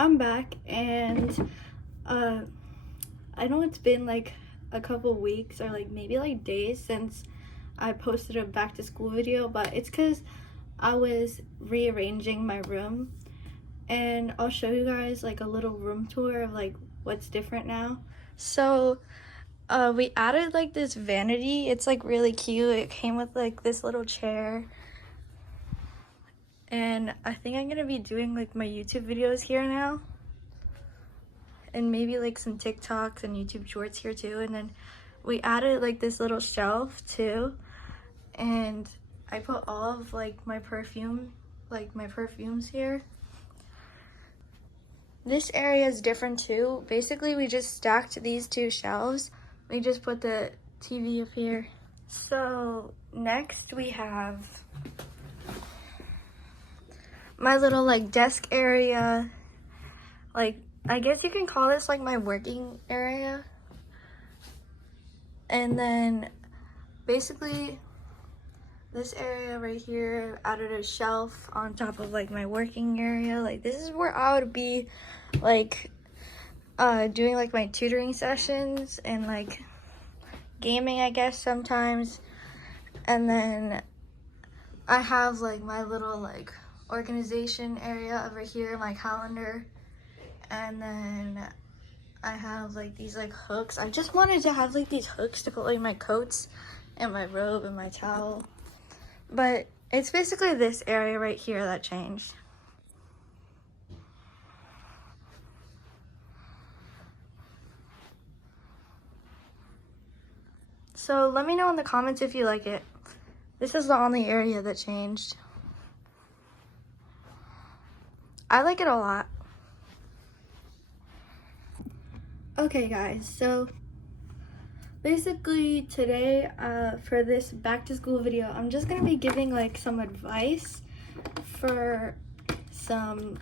I'm back, and uh, I know it's been like a couple weeks or like maybe like days since I posted a back to school video, but it's because I was rearranging my room, and I'll show you guys like a little room tour of like what's different now. So, we added like this vanity. It's like really cute. It came with like this little chair, and I think I'm gonna be doing like my YouTube videos here now. And maybe like some TikToks and YouTube shorts here too. And then we added like this little shelf too. And I put all of like my perfumes here. This area is different too. Basically, we just stacked these two shelves. We just put the TV up here. So next we have my little like desk area. Like, I guess you can call this like my working area. And then basically this area right here, added a shelf on top of like my working area. Like, this is where I would be like doing like my tutoring sessions and like gaming, I guess, sometimes. And then I have like my little like organization area over here, my calendar. And then I have like these like hooks. I just wanted to have like these hooks to put like my coats and my robe and my towel. But it's basically this area right here that changed. So let me know in the comments if you like it. This is the only area that changed. I like it a lot. Okay guys, so basically today for this back to school video, I'm just gonna be giving like some advice for some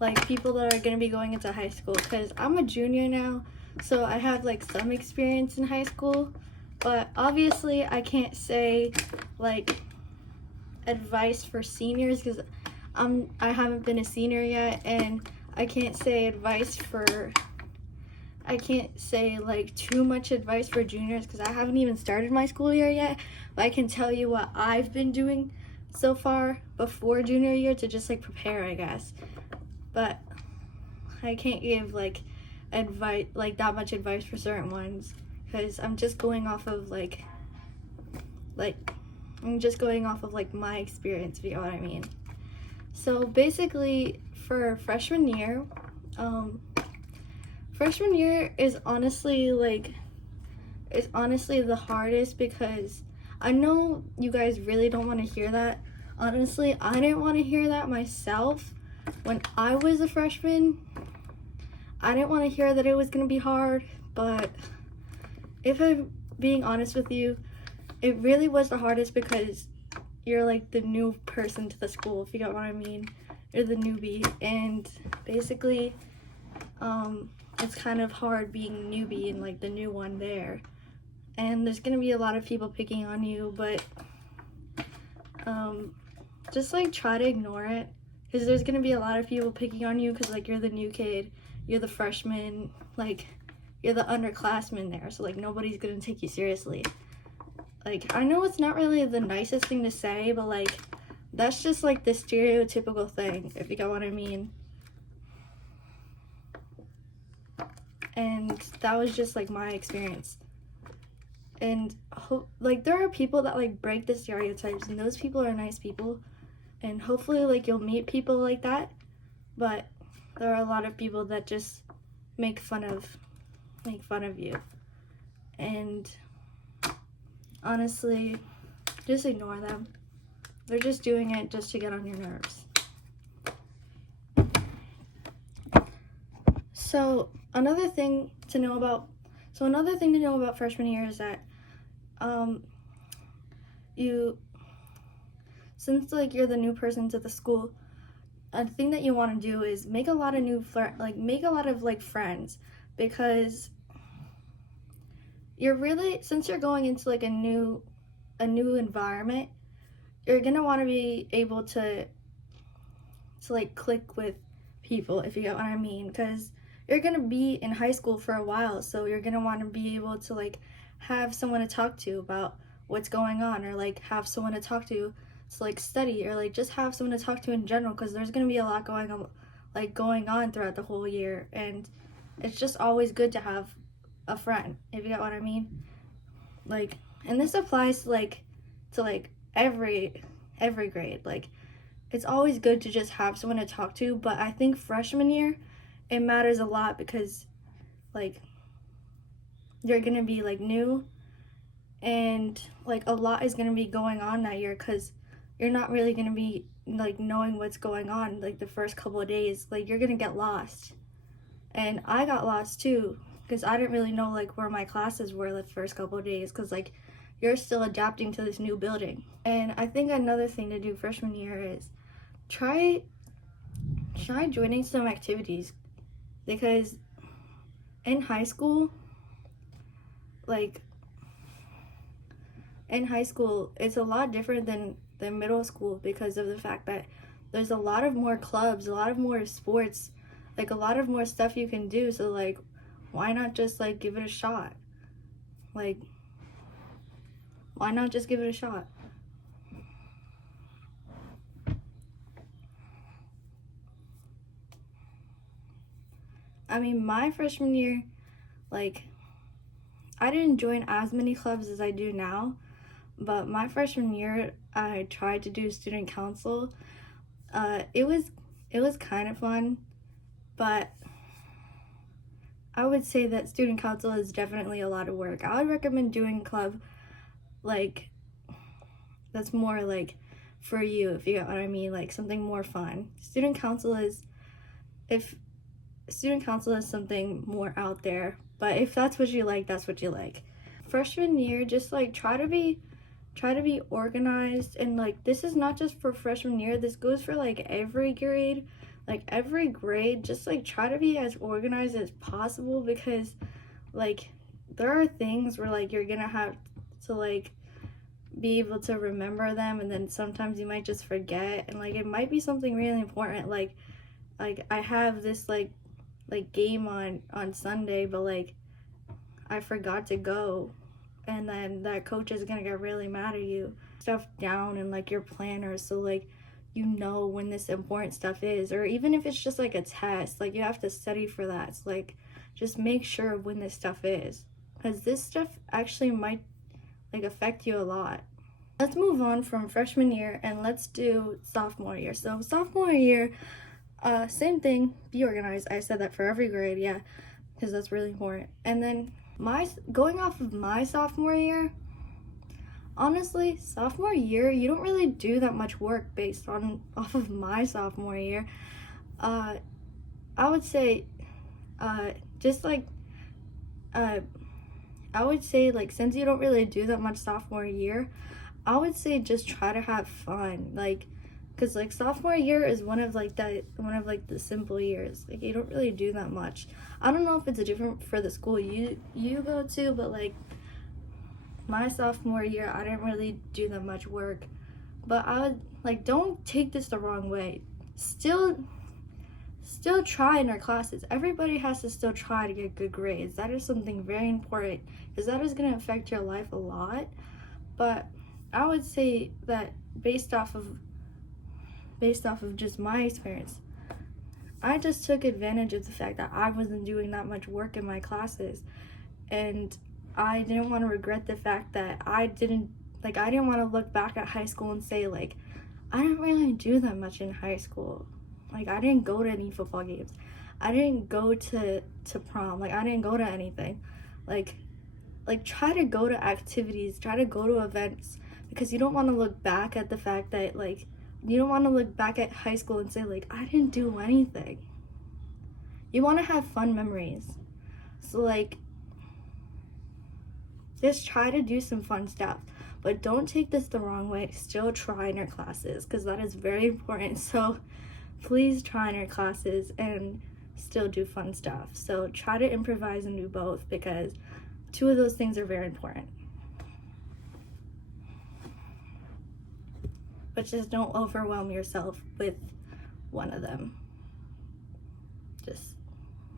like people that are gonna be going into high school, because I'm a junior now, so I have like some experience in high school, but obviously I can't say like advice for seniors because I haven't been a senior yet, and I can't say like too much advice for juniors because I haven't even started my school year yet, but I can tell you what I've been doing so far before junior year to just like prepare, I guess. But I can't give like advice, like that much advice for certain ones, because I'm just going off of like my experience, if you know what I mean. So basically for freshman year is honestly the hardest, because I know you guys really don't want to hear that. Honestly, I didn't want to hear that myself when I was a freshman. I didn't want to hear that it was going to be hard, but if I'm being honest with you, it really was the hardest, because you're like the new person to the school, if you get what I mean. You're the newbie, and basically it's kind of hard being newbie and like the new one there, and there's gonna be a lot of people picking on you, but just like try to ignore it, because there's gonna be a lot of people picking on you because like you're the new kid, you're the freshman, like you're the underclassman there, so like nobody's gonna take you seriously. Like, I know it's not really the nicest thing to say, but like that's just like the stereotypical thing, if you get what I mean. And that was just like my experience. And like there are people that like break the stereotypes, and those people are nice people, and hopefully like you'll meet people like that. But there are a lot of people that just make fun of you, and honestly, just ignore them. They're just doing it just to get on your nerves. So another thing to know about freshman year is that since like you're the new person to the school, a thing that you want to do is make a lot of friends, because since you're going into like a new environment, you're gonna want to be able to like click with people, if you get what I mean, because you're gonna be in high school for a while, so you're gonna want to be able to like have someone to talk to about what's going on, or like have someone to talk to like study, or like just have someone to talk to in general, because there's gonna be a lot going on throughout the whole year, and it's just always good to have a friend, if you get what I mean. Like, and this applies to every grade. Like, it's always good to just have someone to talk to, but I think freshman year it matters a lot, because like you're gonna be like new, and like a lot is gonna be going on that year, because you're not really gonna be like knowing what's going on like the first couple of days. Like, you're gonna get lost, and I got lost too, because I didn't really know like where my classes were the first couple of days, because like you're still adapting to this new building. And I think another thing to do freshman year is try joining some activities, because in high school, like in high school it's a lot different than middle school, because of the fact that there's a lot of more clubs, a lot of more sports, like a lot of more stuff you can do. So like, why not just like give it a shot? Like, why not just give it a shot? I mean, my freshman year, like, I didn't join as many clubs as I do now, but my freshman year I tried to do student council. It was kind of fun, but I would say that student council is definitely a lot of work. I would recommend doing a club like that's more like for you, if you get what I mean, like something more fun. Student council is something more out there, but if that's what you like, that's what you like. Freshman year, just like try to be organized, and like this is not just for freshman year, this goes for like every grade. Like every grade, just like try to be as organized as possible, because like there are things where like you're gonna have to like be able to remember them, and then sometimes you might just forget, and like it might be something really important, like I have this like game on Sunday, but like I forgot to go, and then that coach is gonna get really mad at you. Stuff down in like your planner, so like you know when this important stuff is, or even if it's just like a test, like you have to study for that. So like just make sure of when this stuff is, because this stuff actually might like affect you a lot. Let's move on from freshman year and let's do sophomore year. So sophomore year, same thing, be organized. I said that for every grade, yeah, because that's really important. And then going off of my sophomore year, honestly, sophomore year, you don't really do that much work based off of my sophomore year. I would say, just like, I would say like, since you don't really do that much sophomore year, I would say just try to have fun, like, cause like sophomore year is one of the simple years. Like you don't really do that much. I don't know if it's different for the school you go to, but like my sophomore year, I didn't really do that much work. But I would like, don't take this the wrong way. Still try in our classes. Everybody has to still try to get good grades. That is something very important, because that is going to affect your life a lot. But I would say that based off of just my experience, I just took advantage of the fact that I wasn't doing that much work in my classes, and I didn't want to regret the fact that I didn't want to look back at high school and say like, I didn't really do that much in high school. Like I didn't go to any football games. I didn't go to prom. Like I didn't go to anything. Like try to go to activities, try to go to events, because you don't want to look back at the fact that like, you don't want to look back at high school and say like, I didn't do anything. You want to have fun memories. So like, just try to do some fun stuff, but don't take this the wrong way. Still try in your classes, because that is very important. So please try in your classes and still do fun stuff. So try to improvise and do both, because two of those things are very important. But just don't overwhelm yourself with one of them. just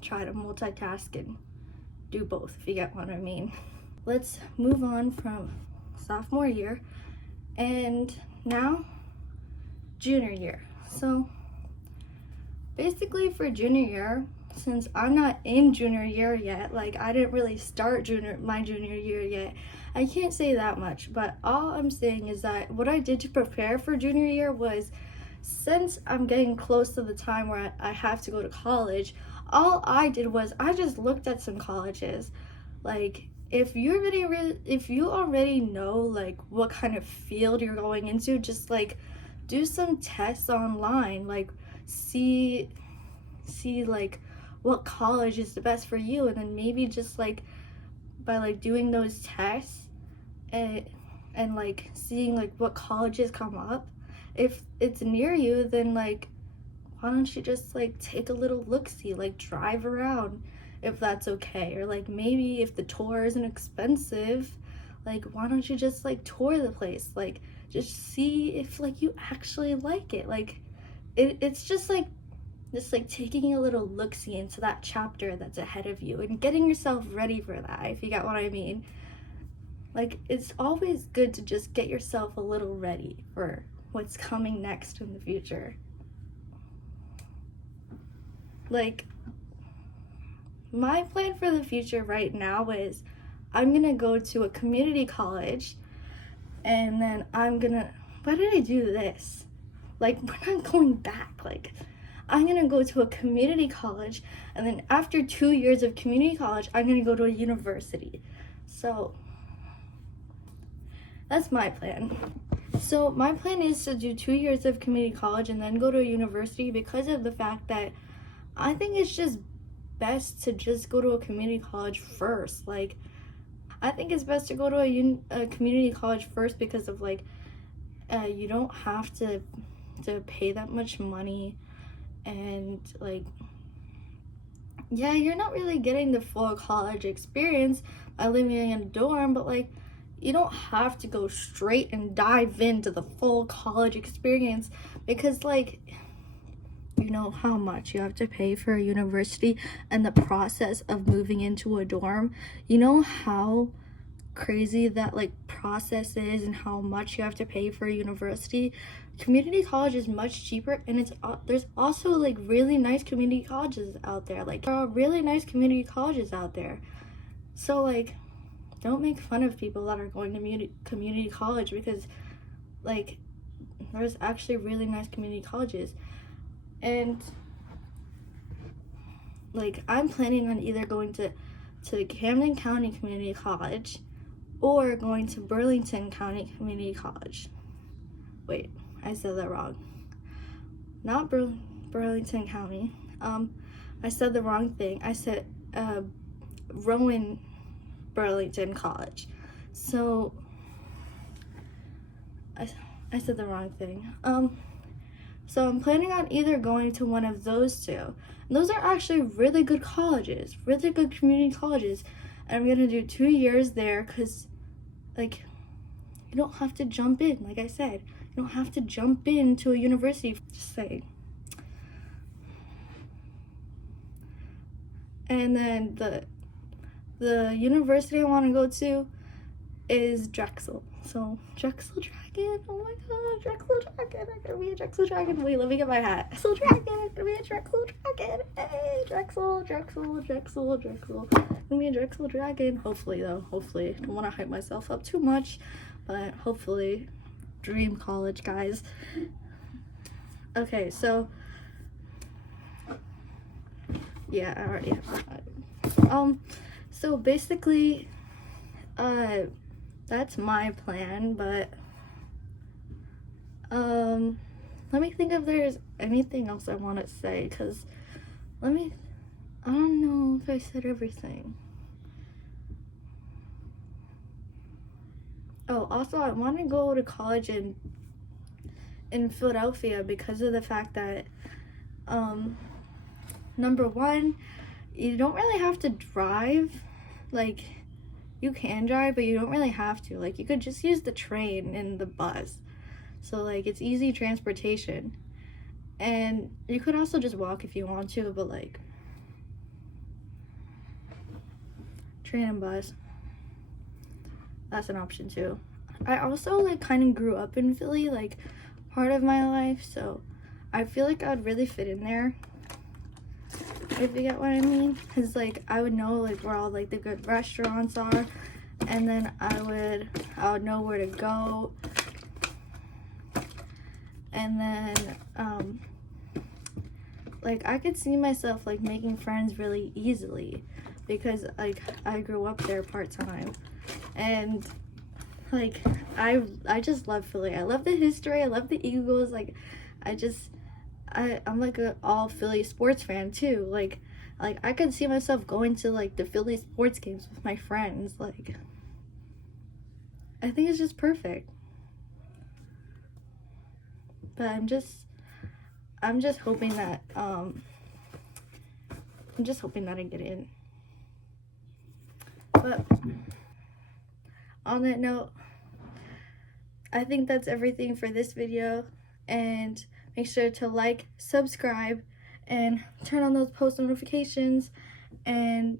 try to multitask and do both, if you get what I mean. Let's move on from sophomore year and now junior year. So basically for junior year, since I'm not in junior year yet, like I didn't really start my junior year yet, I can't say that much, but all I'm saying is that what I did to prepare for junior year was, since I'm getting close to the time where I have to go to college, all I did was I just looked at some colleges. Like if you already know like what kind of field you're going into, just like do some tests online, like see like what college is the best for you, and then maybe just like by like doing those tests and like seeing like what colleges come up, if it's near you, then like why don't you just like take a little look-see, like drive around if that's okay, or like maybe if the tour isn't expensive, like why don't you just like tour the place, like just see if like you actually like it. Like it's just like taking a little look-see into that chapter that's ahead of you and getting yourself ready for that, if you get what I mean. Like it's always good to just get yourself a little ready for what's coming next in the future. Like my plan for the future right now is I'm gonna go to a community college, and then why did I do this? Like we're not going back. Like I'm gonna go to a community college, and then after 2 years of community college, I'm gonna go to a university. So that's my plan. So my plan is to do 2 years of community college and then go to a university, because of the fact that I think it's just best to just go to a community college first. Like I think it's best to go to a community college first because of like you don't have to pay that much money, and like yeah, you're not really getting the full college experience by living in a dorm, but like you don't have to go straight and dive into the full college experience, because like you know how much you have to pay for a university and the process of moving into a dorm. You know how crazy that like process is and how much you have to pay for a university. Community college is much cheaper, and there's also like really nice community colleges out there. Like there are really nice community colleges out there. So like don't make fun of people that are going to community college, because like there's actually really nice community colleges. And like I'm planning on either going to Camden County Community College or going to Burlington County Community College. Wait, I said that wrong. Not Burlington County. I said the wrong thing. I said Rowan Burlington College. So I said the wrong thing. So I'm planning on either going to one of those two. And those are actually really good colleges, really good community colleges. And I'm gonna do 2 years there, because like you don't have to jump in. Like I said, you don't have to jump into a university. Just saying. And then the university I want to go to is Drexel. So Drexel Dragon, oh my god, Drexel Dragon, I'm gonna be a Drexel Dragon. Wait, let me get my hat. Drexel Dragon, I'm gonna be a Drexel Dragon. Hey, Drexel. I'm gonna be a Drexel Dragon. Hopefully though, hopefully. Don't want to hype myself up too much, but hopefully. Dream college, guys. Okay, so yeah, I already have that. So basically, that's my plan, but let me think if there's anything else I want to say, because I don't know if I said everything. Oh, also I want to go to college in Philadelphia, because of the fact that number one, you don't really have to drive. Like you can drive, but you don't really have to. Like you could just use the train and the bus. So like it's easy transportation. And you could also just walk if you want to, but like train and bus. That's an option too. I also like kind of grew up in Philly, like part of my life, so I feel like I'd really fit in there, if you get what I mean. Because like I would know like where all like the good restaurants are, and then I would know where to go, and then like I could see myself like making friends really easily because like I grew up there part-time, and like I just love Philly. I love the history, I love the Eagles, like I'm like a all Philly sports fan too. Like I could see myself going to like the Philly sports games with my friends. Like I think it's just perfect. But I'm just hoping that I'm just hoping that I get in. But on that note, I think that's everything for this video, and make sure to like, subscribe, and turn on those post notifications, and